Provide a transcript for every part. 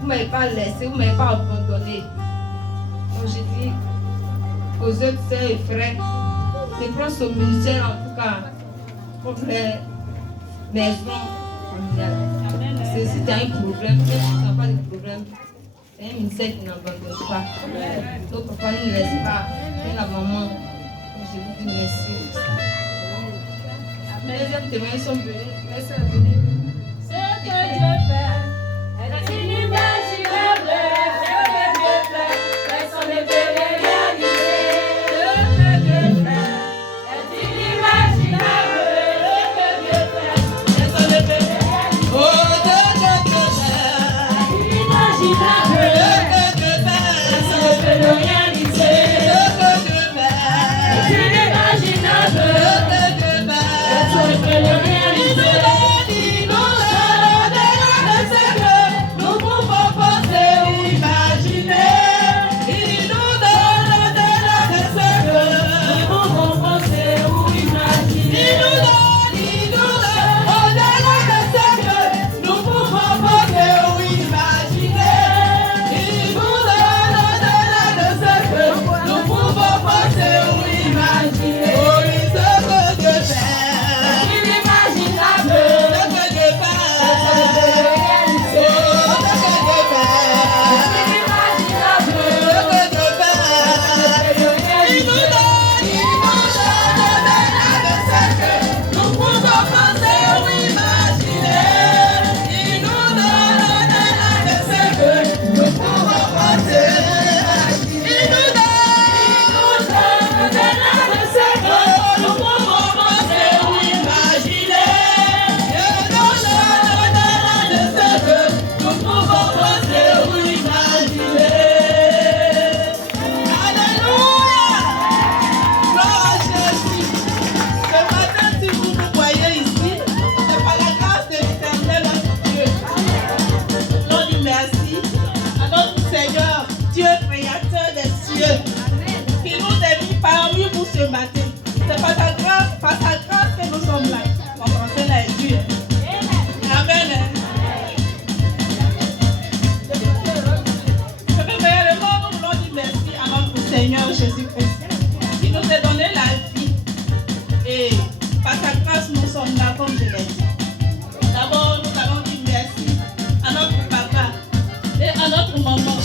Vous ne m'avez pas laissé, vous ne m'avez pas abandonné. Donc j'ai dit aux autres sœurs et frères de prendre ce ministère en tout cas pour les maisons familiales. Si tu as un problème, même si tu n'as pas de problème, c'est un ministère qui n'abandonne pas. Donc papa ne nous laisse pas. Et la maman, donc je vous dis merci. Les deuxièmes témoins sont venus. Merci à venir. Ce que Dieu fait est inimaginable. Ce que Dieu fait, personne ne peut le réaliser. Ce que Dieu fait est inimaginable. Ce que Dieu fait, personne ne peut le réaliser. Oh, ce que Dieu fait est inimaginable. Ce que Dieu fait, Personne ne peut le réaliser. ce que Dieu fait est inimaginable. ce que Dieu fait. Personne ne peut le réaliser. Nous pouvons penser ou imaginer. Il nous donne au-delà de ce que Nous pouvons penser ou imaginer. il nous donne au-delà de ce que nous pouvons penser ou imaginer. Il nous donne au-delà de ce que nous pouvons penser ou imaginer. Oh, oui, ce que Dieu fait, Inimaginable. ce que Dieu fait. Ce matin, c'est pas ta grâce que nous sommes là. Ton français là est dur. Amen. Je vais réellement nous voulons dire merci à notre Seigneur Jésus-Christ qui nous a donné la vie. Et par sa grâce, nous sommes là comme je l'ai dit. D'abord, nous allons dire merci à notre papa et à notre maman.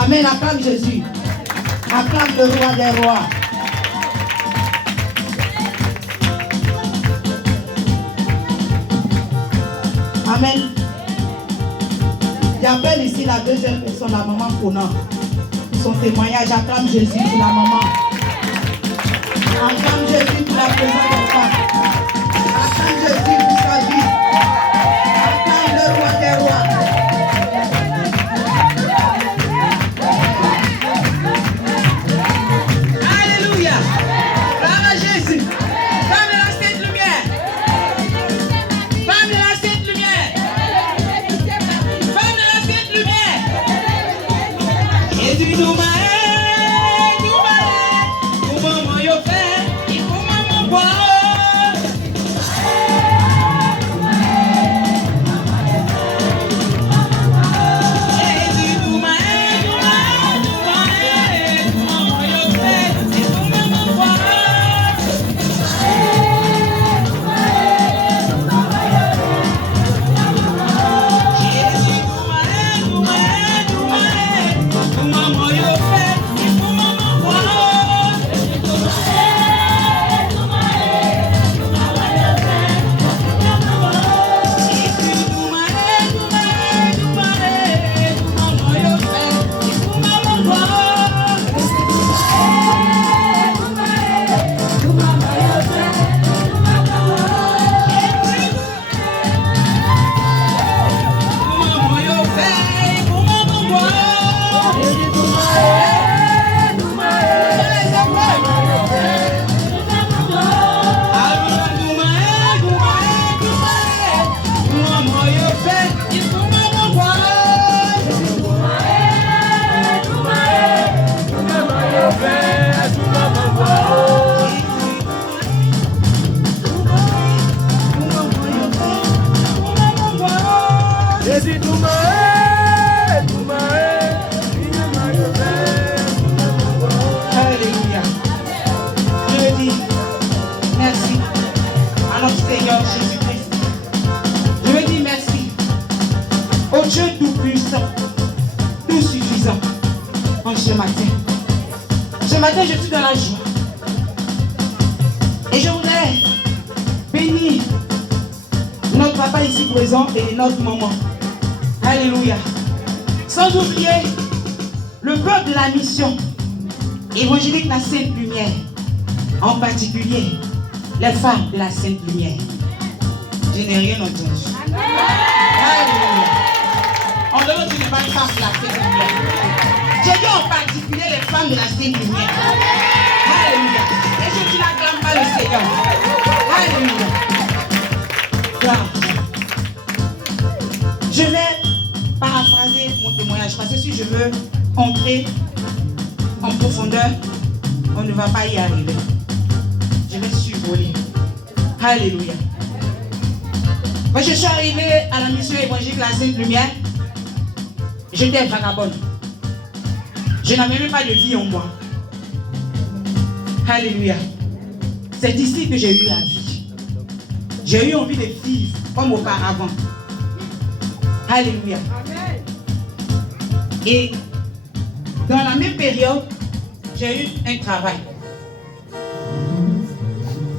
Amen, acclame Jésus. Acclame le roi des rois. Amen. J'appelle ici la deuxième personne, la maman Kona. Son témoignage, acclame Jésus pour la maman. Acclame Jésus pour la présence de femme. Acclame Jésus pour sa vie. Acclame le roi des rois. Wow! Seigneur Jésus-Christ. Je veux dire merci au Dieu tout-puissant, tout suffisant en ce matin. Ce matin, je suis dans la joie. Et je voudrais bénir notre papa ici présent et notre maman. Alléluia. Sans oublier le peuple de la mission évangélique de la Sainte Lumière. En particulier, les femmes de la Sainte Lumière. Je n'ai rien entendu. Alléluia. On demande une bonne femme de la Sainte Lumière. J'ai dit en particulier les femmes de la Sainte Lumière. Alléluia. Et je ne l'acclame pas le Seigneur. Alléluia. Gloire. Je vais paraphraser mon témoignage parce que si je veux entrer en profondeur, on ne va pas y arriver. Je vais survoler. Alléluia. Quand je suis arrivée à la mission évangélique de la Sainte Lumière, j'étais vagabonde. Je n'avais même pas de vie en moi. Alléluia. C'est ici que j'ai eu la vie. J'ai eu envie de vivre comme auparavant. Alléluia. Et dans la même période, j'ai eu un travail.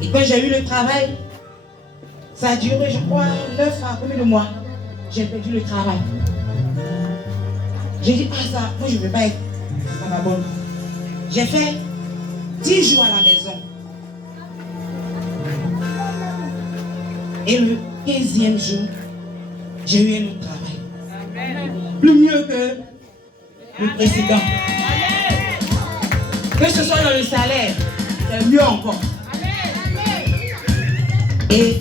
Et quand j'ai eu le travail, ça a duré, je crois, 9 à combien de mois. J'ai perdu le travail. J'ai dit, ah ça, moi je ne veux pas être vagabonde. J'ai fait 10 jours à la maison. Et le 15e jour, j'ai eu un autre travail. Plus mieux que le précédent. Que ce soit dans le salaire, c'est mieux encore. Et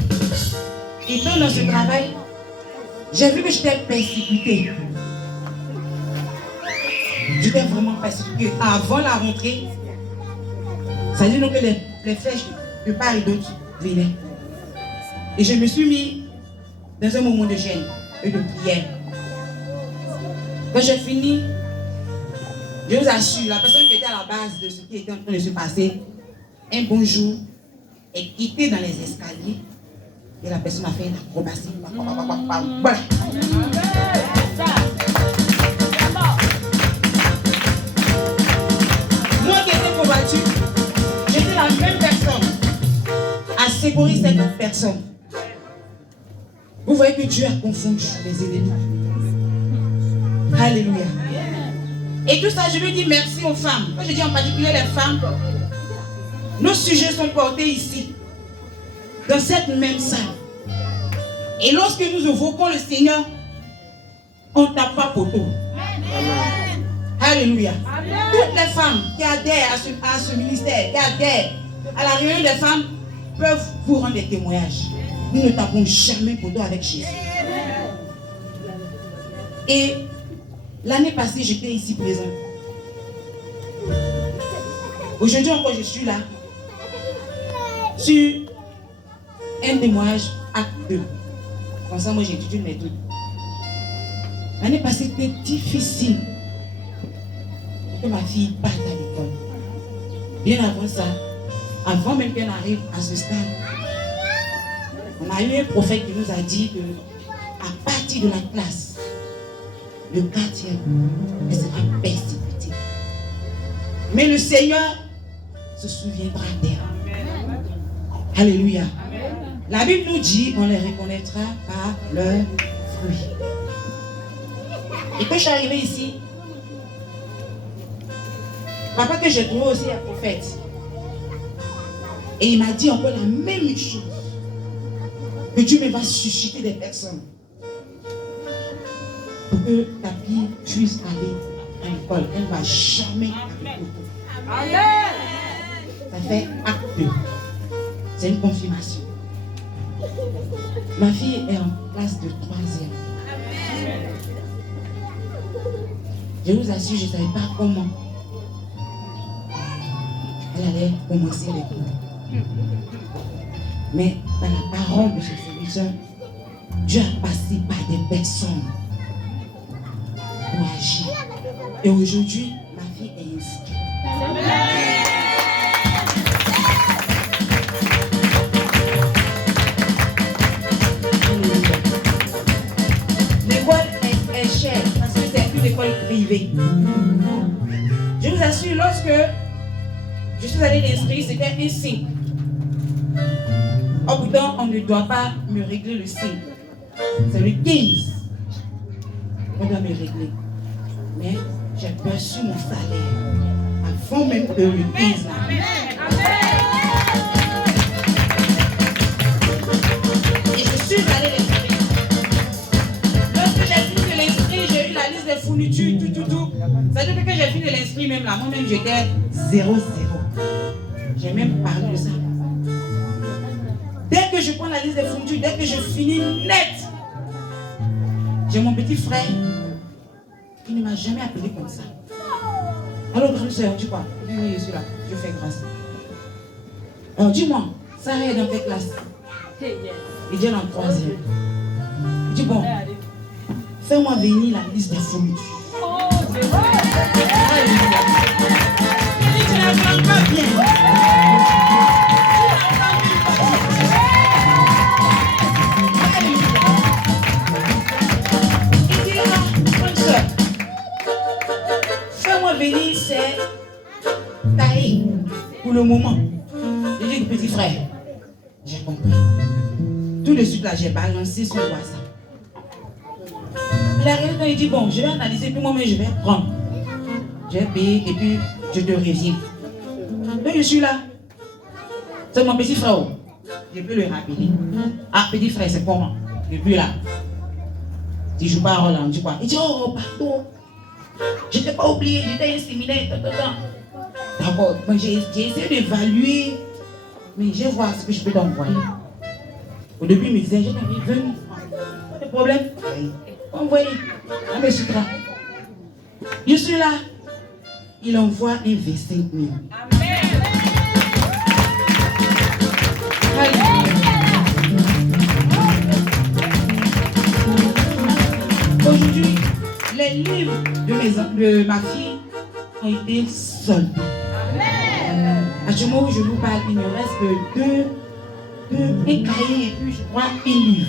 étant dans ce travail, j'ai vu que j'étais persécutée. J'étais vraiment persécutée. Avant la rentrée, ça veut dire que les flèches de part et d'autre venaient. Et je me suis mis dans un moment de gêne et de prière. Quand j'ai fini, je vous assure, la personne qui était à la base de ce qui était en train de se passer, un bon jour, est quittée dans les escaliers et la personne a fait une acrobatie. Voilà. Moi qui étais combattue, j'étais la même personne à secourir cette personne. Vous voyez que Dieu a confondu les ennemis. Alléluia. Et tout ça, je veux dire merci aux femmes. Quand je dis en particulier les femmes, nos sujets sont portés ici, dans cette même salle. Et lorsque nous évoquons le Seigneur, on ne tape pas poteau. Alléluia. Toutes les femmes qui adhèrent à ce ministère, qui adhèrent à la réunion des femmes, peuvent vous rendre des témoignages. Nous ne tapons jamais poteau avec Jésus. Et l'année passée, j'étais ici présente. Aujourd'hui encore, je suis là. Sur un témoignage, acte 2. Comme ça, moi, j'étudie une méthode. L'année passée, c'était difficile que ma fille parte à l'école. Bien avant ça, avant même qu'elle arrive à ce stade, on a eu un prophète qui nous a dit que à partir de la classe, le quartier, elle sera persécutée. Mais le Seigneur se souviendra d'elle. Alléluia. La Bible nous dit on les reconnaîtra par leurs fruits. Et quand je suis arrivée ici, papa que j'ai trouvé aussi un prophète. Et il m'a dit encore la même chose. Que Dieu me va susciter des personnes. Pour que ta fille puisse aller à l'école. Elle ne va jamais aller au Amen. Ça fait acte 2. C'est une confirmation. Ma fille est en classe de 3e. Je vous assure, je ne savais pas comment elle allait commencer les cours. Mais par la parole de ce Seigneur, Dieu a passé par des personnes pour agir. Et aujourd'hui, ma fille est inscrite. arrivé. Je vous assure, lorsque je suis allée l'inscrire, c'était un signe. Oh pourtant, on ne doit pas me régler le signe. C'est le 15. On doit me régler. Mais j'ai perçu mon salaire avant même que le 15 là. Et je suis allée l'inscrire. Lorsque j'ai fini de l'inscrire, j'ai eu la liste des fournitures, tout. Ça veut dire que j'ai fini de l'inscrire même là. Moi-même, j'étais 0-0. J'ai même parlé de ça. Dès que je prends la liste des fournitures, dès que je finis net, j'ai mon petit frère qui ne m'a jamais appelé comme ça. Alors, grande soeur, tu vois, oui, je suis là, je fais grâce. Alors, dis-moi, Sarah est dans quelle classe? Il est dans le 3e. Il dit, bon, fais-moi venir la liste des fournitures. Il dit, tu n'entends pas bien. Venir, c'est taillé pour le moment. J'ai dit, petit frère, j'ai compris. Tout de suite là, j'ai balancé sur le WhatsApp. Il a regardé quand il dit, bon, je vais analyser, puis moi-même je vais prendre. Je vais payer et puis je te reviens. Donc je suis là. C'est mon petit frère. Je peux le rappeler. Ah, petit frère, c'est comment? Je ne suis plus là. Si je joue pas à Roland, tu vois. Il dit, oh, pardon. Je n'étais pas oublié, j'étais inséminé. D'accord, j'ai essayé d'évaluer, mais je vais voir ce que je peux t'envoyer. Au début, il me disait, je t'envoie 20 000 francs. Pas de problème. Envoyez. Ah, mais je suis là. Je suis là. Il envoie un 25 000. Amen. Aujourd'hui, les livres de ma fille ont été soldés. À ce moment où je vous parle, il me reste que un cahier et puis je crois un livre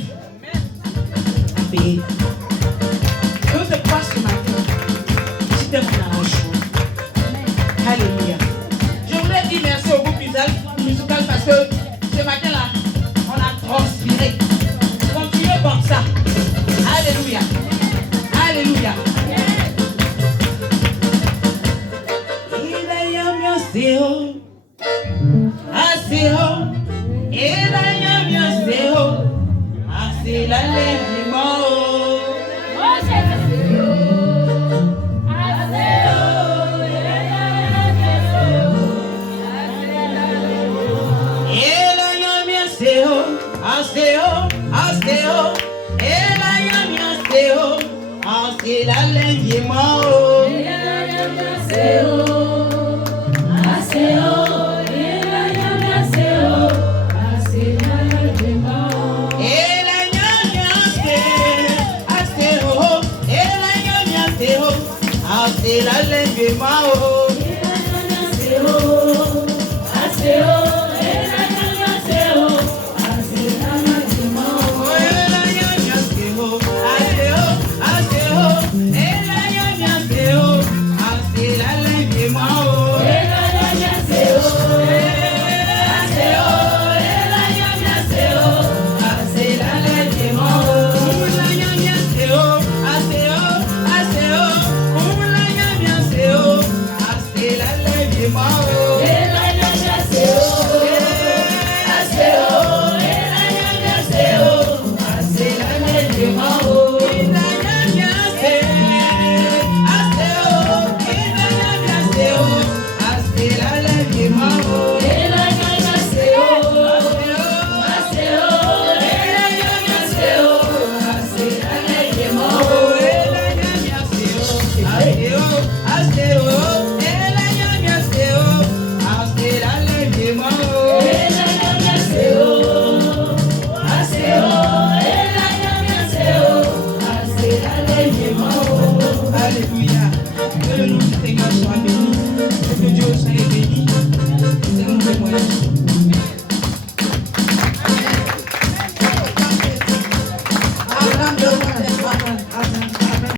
à payer. Donc c'est pourquoi ce matin, c'était mon arrangement. Alléluia. Je voulais dire merci au groupe musical parce que ce matin-là, on a transpiré. Continuez comme ça. Alléluia. Alléluia.